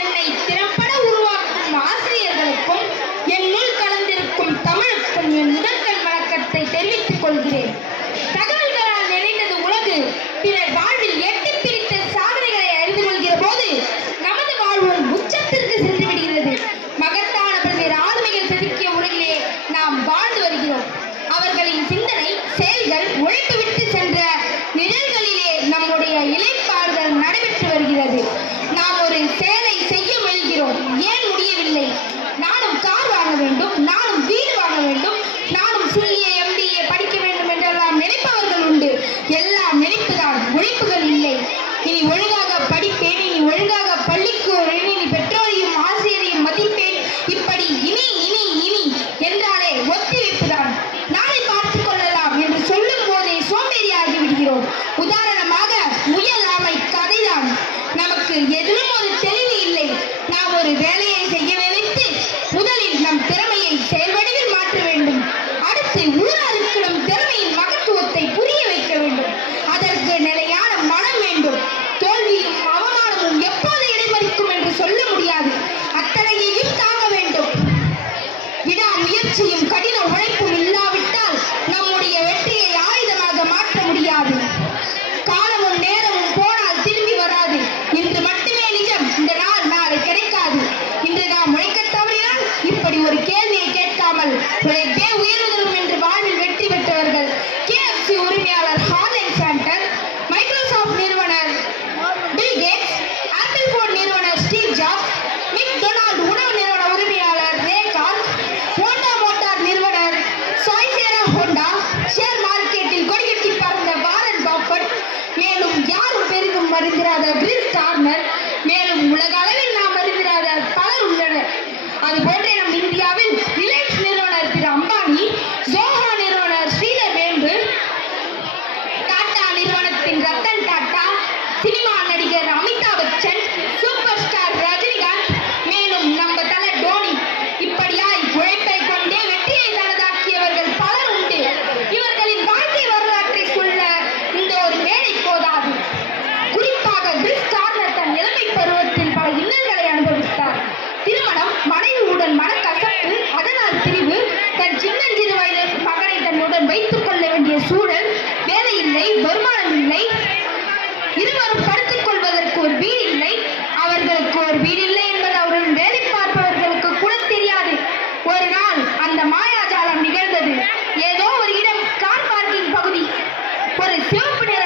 என்னை திறம்பட உருவாக்கும் ஆசிரியர்களுக்கும் என்னுள் கலந்திருக்கும் தமிழுக்கும் என் முதற்கண் வணக்கத்தை தெரிவித்துக் கொள்கிறேன். தகவல்களால் நிறைந்தது உலகு. பிறர் வாழ்வில் எட்டி பிரித்த சாதனைகளை அறிந்து கொள்கிற போது நமது வாழ்வும் உச்சத்திற்கு சென்று விடுகிறது. மகத்தான பல்வேறு ஆளுமைகள் செதுக்கிய உலகிலே நாம் வாழ்ந்து வருகிறோம். அவர்களின் சிந்தனை, செயல்கள், உழைப்பு விட்டு சென்ற நிழல்களிலே நம்முடைய இலைப்பாறுதல் நடைபெற்று வருகிறது. நாம் ஒரு செயலை செய்ய முயல்கிறோம், ஏன் முடியவில்லை? நானும் கார் வாங்க வேண்டும், நானும் வீடு வாங்க வேண்டும், நானும் CA MBA படிக்க வேண்டும் என்றெல்லாம் நினைப்பவர்கள் உண்டு. எல்லாம் நினைப்புதான், உழைப்புகள் இல்லை. இனி ஒழுங்காக படிப்பேன், இனி ஒழுங்காக பள்ளிக்கு இனி பெற்றோரையும் ஆசிரியரையும் மதிப்பேன், இப்படி இனி இனி இனி என்றாலே ஒத்திவைப்புதான். நாளை பார்த்துக் கொள்ளலாம் என்று சொல்லும் போதே சோம்பேறியாகி விடுகிறோம். உதாரணமாக முயல் ஆமை கதைதான். நமக்கு எதிலும் ஒரு தெளிவு இல்லை. நாம் ஒரு வேலையை செய்ய நினைத்து முதலில் நம் திறமையை செயல்வடிவில் மாற்ற வேண்டும். அடுத்து ஊராருக்கு நம் திறமையின் மகத்துவத்தை புரிய வைக்க வேண்டும். அதற்கு நிலையான மனம் வேண்டும். தோல்வியும் அவமானமும் எப்போது இடைமறிக்கும் என்று சொல்ல முடியாது. அத்தனையையும் தாங்க வேண்டும். விடா முயற்சியும் கடின உழைப்பும் இல்லாவிட்டால் நம்முடைய வெற்றியை ஆயுதமாக மாற்ற முடியாது. காலமும் நேரமும் போனால் திரும்பி வராது. இன்று மட்டுமே நிஜம், இந்த நாள் நாளை கிடைக்காது. இன்று நாம் உழைக்க தவறினால் இப்படி ஒரு கேள்வியை கேட்காமல் உழைப்பே உயர்வதரும் என்று வாழ்வில் வெற்றி பெற்றவர்கள் KFC உரிமையாளர் ஹாலண்ட் சாண்டர், மைக்ரோசாஃப்ட் நிறுவனர் பில் கேட்ஸ், ஆப்பிள் போன் நிறுவனர் ஸ்டீவ் ஜாப்ஸ், மெக்டொனால்ட் உணவு நிறுவன உரிமையாளர் ரே கார்க், ஹோண்டா மோட்டார் நிறுவனர் சாய்சேரா ஹோண்டா, ஷேர் மார்க்கெட்டில் கொடிகட்டி பறந்த வாரன் பஃபட், மேலும் யாரும் பெரிதும் அறிந்திராத கிறிஸ் கார்னர், மேலும் உலக அளவில் நாம் அறிந்திராத பலர் உள்ளனர். அதுபோன்றே நம் இந்தியாவில் ரிலையன்ஸ் நிறுவனர் திரு அம்பானி, ஜோஹா நிறுவனர் ஸ்ரீதர் வேம்பு, டாடா நிறுவனத்தின் ரத்தன் டாடா, சினிமா நடிகர் அமிதாப் பச்சன், சூப்பர் ஸ்டார் ரஜினிகாந்த், மேலும் நம்ம தல டோனி, இப்படியாய் உழைப்பை கொண்டே வெற்றியை தனதாக்கியவர்கள் பலர் உண்டு. இவர்களின் வாழ்க்கை வரலாற்றை சொல்ல இந்த ஒரு மேடை போதாது. குறிப்பாக கிறிஸ் கார்னர் தன் இளமை பருவத்தில் பல இன்னல்களை அனுபவித்தார். திருமணம், மனைவியுடன் மனக்கசப்பு, அதனால் பிரிவு, தன் சின்னஞ்சிறு வயது மகனை தன்னுடன் வைத்துக் கொள்ள வேண்டிய சூழல், வேலை இல்லை, வருமானம் இல்லை, இருவரும் படுத்துக் கொள்வதற்கு ஒரு வீடு இல்லை, அவர்களுக்கு ஒரு வீடு இல்லை என்பது அவருடன் வேலை பார்ப்பவர்களுக்கு கூட தெரியாது. ஒரு நாள் அந்த மாயாஜாலம் நிகழ்ந்தது. ஏதோ ஒரு இடம், கார் பார்க்கிங் பகுதி. ஒரு சிவப்பு நிற